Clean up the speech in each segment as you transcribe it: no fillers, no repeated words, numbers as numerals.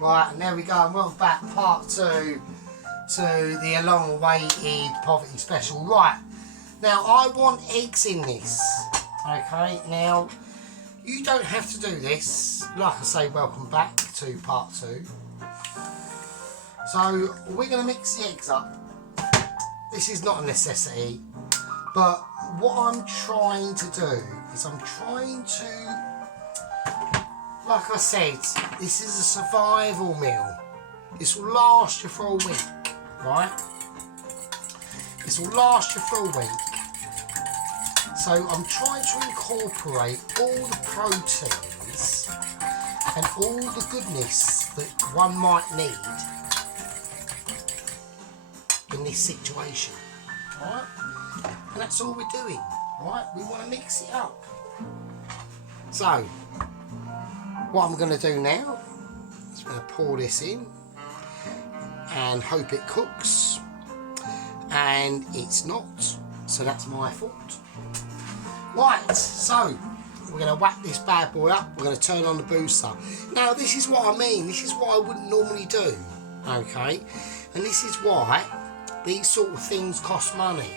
Right, and there we go, and welcome back, part 2 to the long-awaited poverty special. Right, now I want eggs in this, okay? Now, you don't have to do this. Like I say, welcome back to part 2. So, we're going to mix the eggs up. This is not a necessity, but what I'm trying to do is I'm trying to, like I said, this is a survival meal. This will last you for a week, right? This will last you for a week. So I'm trying to incorporate all the proteins and all the goodness that one might need in this situation, right? And that's all we're doing, right? We want to mix it up. So, what I'm going to do now is I'm going to pour this in and hope it cooks, and it's not, so that's my fault. Right, so we're going to whack this bad boy up. We're going to turn on the booster. Now this is what I mean, this is what I wouldn't normally do, okay? And this is why these sort of things cost money.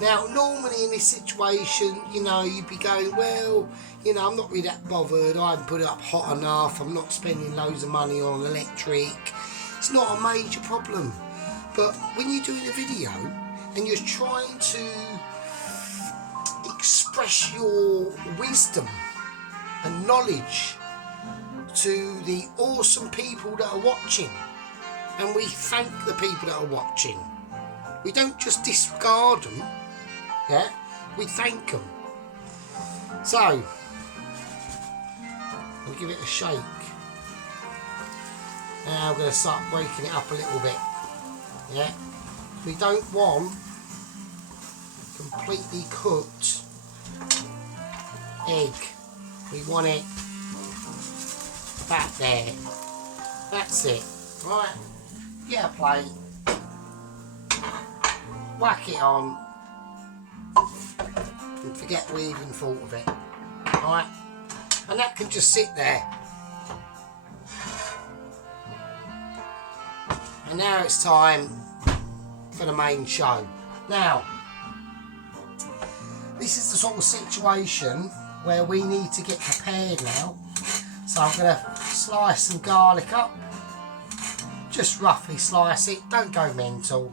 Now, normally in this situation, you know, you'd be going, well, you know, I'm not really that bothered. I haven't put it up hot enough. I'm not spending loads of money on electric. It's not a major problem. But when you're doing a video and you're trying to express your wisdom and knowledge to the awesome people that are watching, and we thank the people that are watching. We don't just disregard them. Yeah, we thank them. So, I'll give it a shake. Now I'm going to start breaking it up a little bit. Yeah, we don't want completely cooked egg. We want it back there. That's it. Right, get a plate. Whack it on and forget we even thought of it, right? And that can just sit there. And now it's time for the main show. Now, this is the sort of situation where we need to get prepared now. So I'm going to slice some garlic up, just roughly slice it, don't go mental.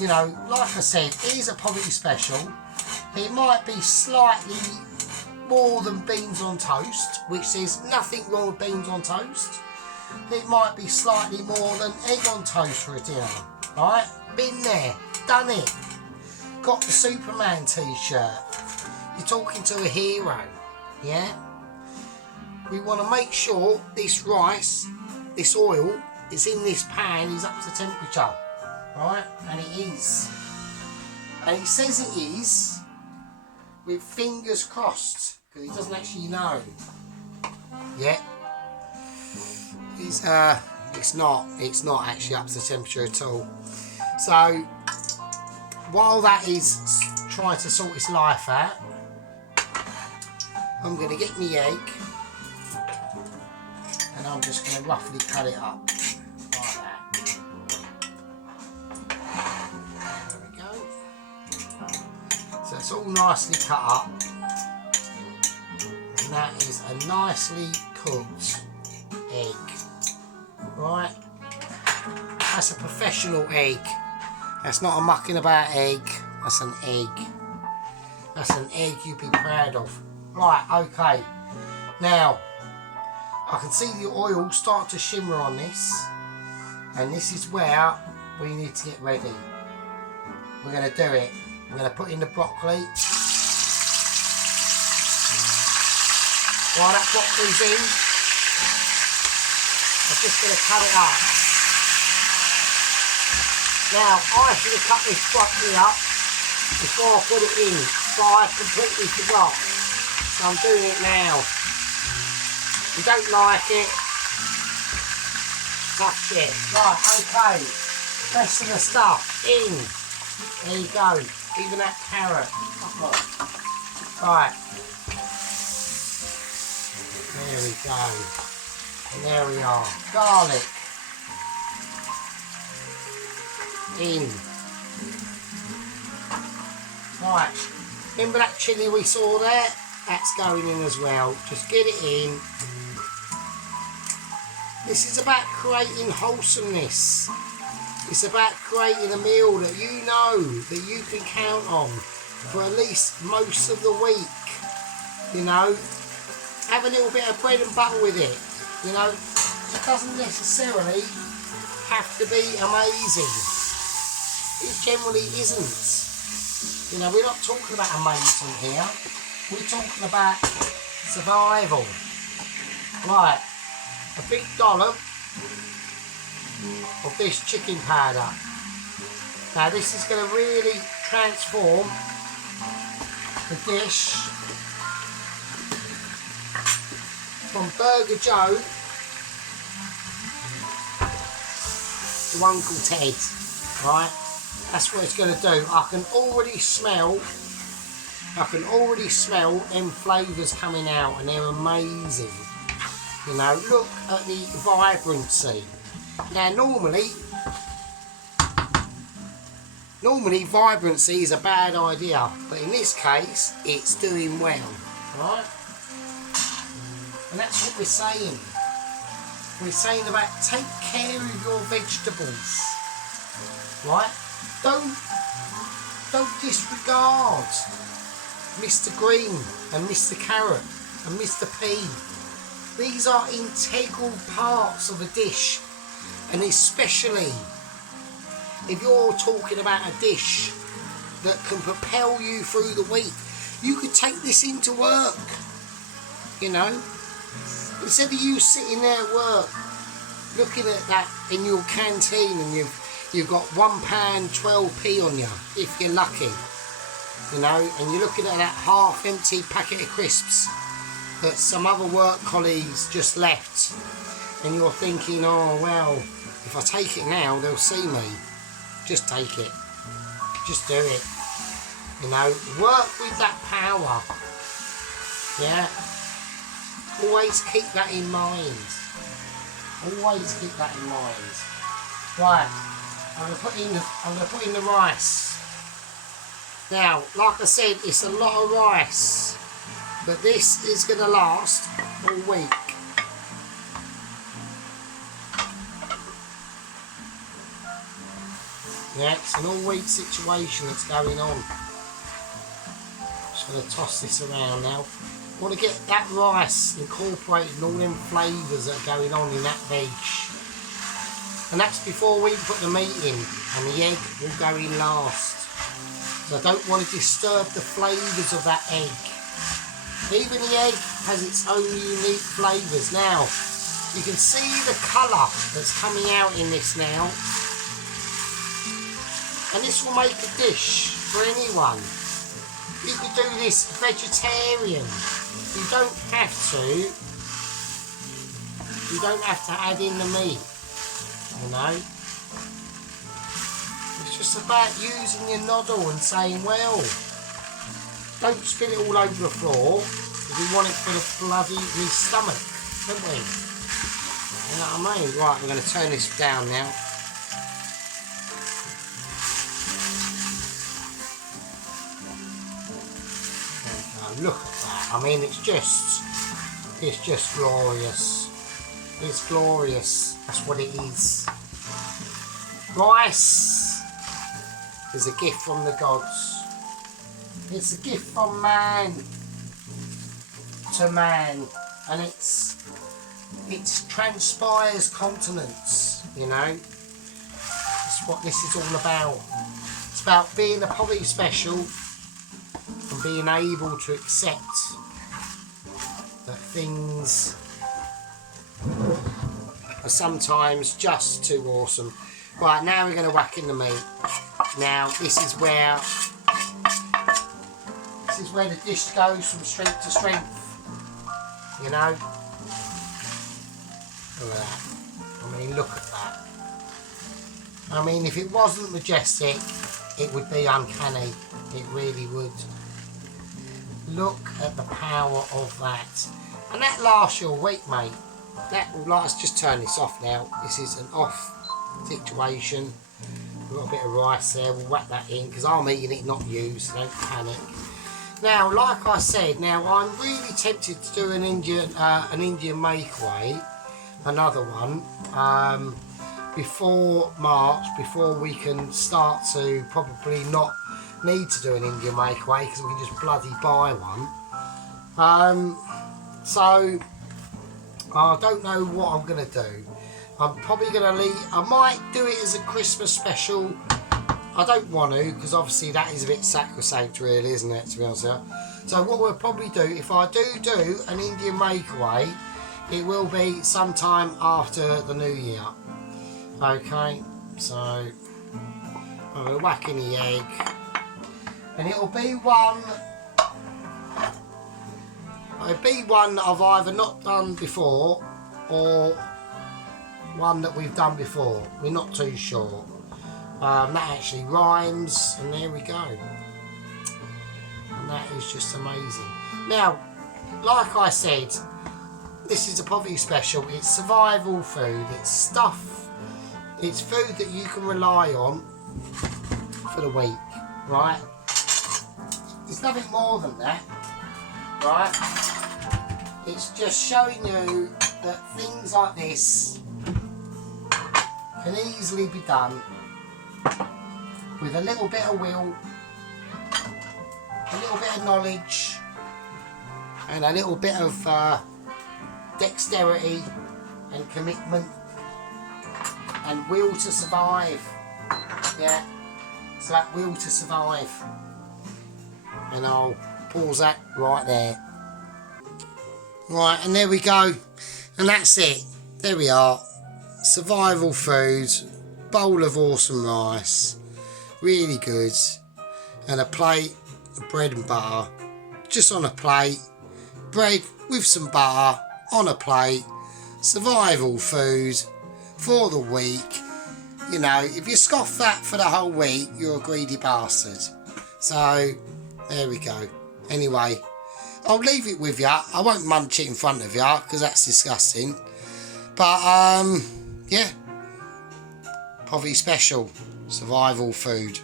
You know, like I said, it is a poverty special. It might be slightly more than beans on toast, which there's nothing wrong with beans on toast. It might be slightly more than egg on toast for a dinner. Right? Been there, done it. Got the Superman t-shirt. You're talking to a hero. Yeah? We want to make sure this rice, this oil, is in this pan, is up to temperature. Right, and it is, and he says it is with fingers crossed because he doesn't actually know yet. It's not actually up to temperature at all. So while that is trying to sort its life out, I'm going to get my egg and I'm just going to roughly cut it up. So it's all nicely cut up, and that is a nicely cooked egg, right? That's a professional egg. That's not a mucking about egg. That's an egg. That's an egg you'd be proud of. Right, okay. Now, I can see the oil start to shimmer on this, and this is where we need to get ready. We're going to do it. We're going to put in the broccoli. While that broccoli's in, I'm just going to cut it up. Now, I should have cut this broccoli up before I put it in, but I completely forgot. So I'm doing it now. If you don't like it, tough shit. Right, okay. Rest of the stuff in. There you go. Even that carrot. Right. There we go. And there we are. Garlic. In. Right. Remember that chilli we saw there? That's going in as well. Just get it in. This is about creating wholesomeness. It's about creating a meal that you know that you can count on for at least most of the week. You know, have a little bit of bread and butter with it. You know, it doesn't necessarily have to be amazing. It generally isn't. You know, we're not talking about amazing here. We're talking about survival. Right, a big dollop of this chicken powder. Now this is going to really transform the dish from Burger Joe to Uncle Ted, right? That's what it's going to do. I can already smell them flavours coming out, and they're amazing. You know, look at the vibrancy. Now normally vibrancy is a bad idea, but in this case it's doing well, right? And that's what we're saying. We're saying about take care of your vegetables, right? Don't disregard Mr. Green and Mr. Carrot and Mr. Pea. These are integral parts of a dish, and especially if you're talking about a dish that can propel you through the week. You could take this into work, you know, instead of you sitting there at work looking at that in your canteen and you've got £1.12p on you if you're lucky, you know, and you're looking at that half empty packet of crisps that some other work colleagues just left, and you're thinking, oh well, if I take it now they'll see me. Just take it, just do it, you know, work with that power. Yeah, always keep that in mind, always keep that in mind. Right, I'm going to put in the rice. Now, like I said, it's a lot of rice, but this is going to last all week. Yeah, it's an all week situation that's going on. Just going to toss this around now. I want to get that rice incorporated in all them flavours that are going on in that veg. And that's before we put the meat in, and the egg will go in last. So I don't want to disturb the flavours of that egg. Even the egg has its own unique flavours. Now, you can see the colour that's coming out in this now. And this will make a dish for anyone. You could do this vegetarian. You don't have to add in the meat, you know. It's just about using your noddle and saying, well, don't spill it all over the floor, because we want it for the bloody stomach, don't we? You know what I mean? Right, we're going to turn this down now. Look at that. I mean, it's just glorious. It's glorious. That's what it is. Rice is a gift from the gods. It's a gift from man to man, and it transpires continents, you know. That's what this is all about. It's about being a Polly special and being able to accept that things are sometimes just too awesome. Right, now we're going to whack in the meat. Now this is where the dish goes from strength to strength, you know. Look at that. I mean, look at that. I mean, if it wasn't majestic, it would be uncanny. It really would. Look at the power of that. And that lasts you a week, mate. let's just turn this off now. This is an off situation. We've got a bit of rice there, we'll whack that in because I'm eating it, not you, so don't panic. Now, like I said, now I'm really tempted to do an Indian makeaway, another one, before March, before we can start to probably not need to do an Indian makeaway because we can just bloody buy one. So I don't know what I'm going to do. I'm probably going to leave. I might do it as a Christmas special. I don't want to because obviously that is a bit sacrosanct really, isn't it, to be honest with you. So what we'll probably do, if I do an Indian makeaway, it will be sometime after the new year. Okay, so I'm going to whack in the egg. And it'll be one that I've either not done before or one that we've done before. We're not too sure. That actually rhymes, and there we go. And that is just amazing. Now, like I said, this is a poverty special. It's survival food. It's stuff. It's food that you can rely on for the week, right? There's nothing more than that, right? It's just showing you that things like this can easily be done with a little bit of will, a little bit of knowledge, and a little bit of dexterity and commitment and will to survive. Yeah, so that will to survive. And I'll pause that right there. Right, and there we go. And that's it. There we are. Survival food. Bowl of awesome rice. Really good. And a plate of bread and butter. Just on a plate. Bread with some butter on a plate. Survival food for the week. You know, if you scoff that for the whole week, you're a greedy bastard. So, there we go. Anyway, I'll leave it with you. I won't munch it in front of you because that's disgusting. But, yeah. Poverty special. Survival food.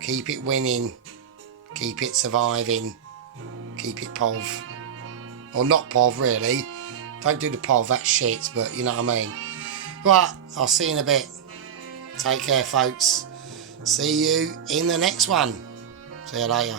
Keep it winning. Keep it surviving. Keep it pov. Or not pov, really. Don't do the pov, that's shit, but you know what I mean. Right, I'll see you in a bit. Take care, folks. See you in the next one. See you later.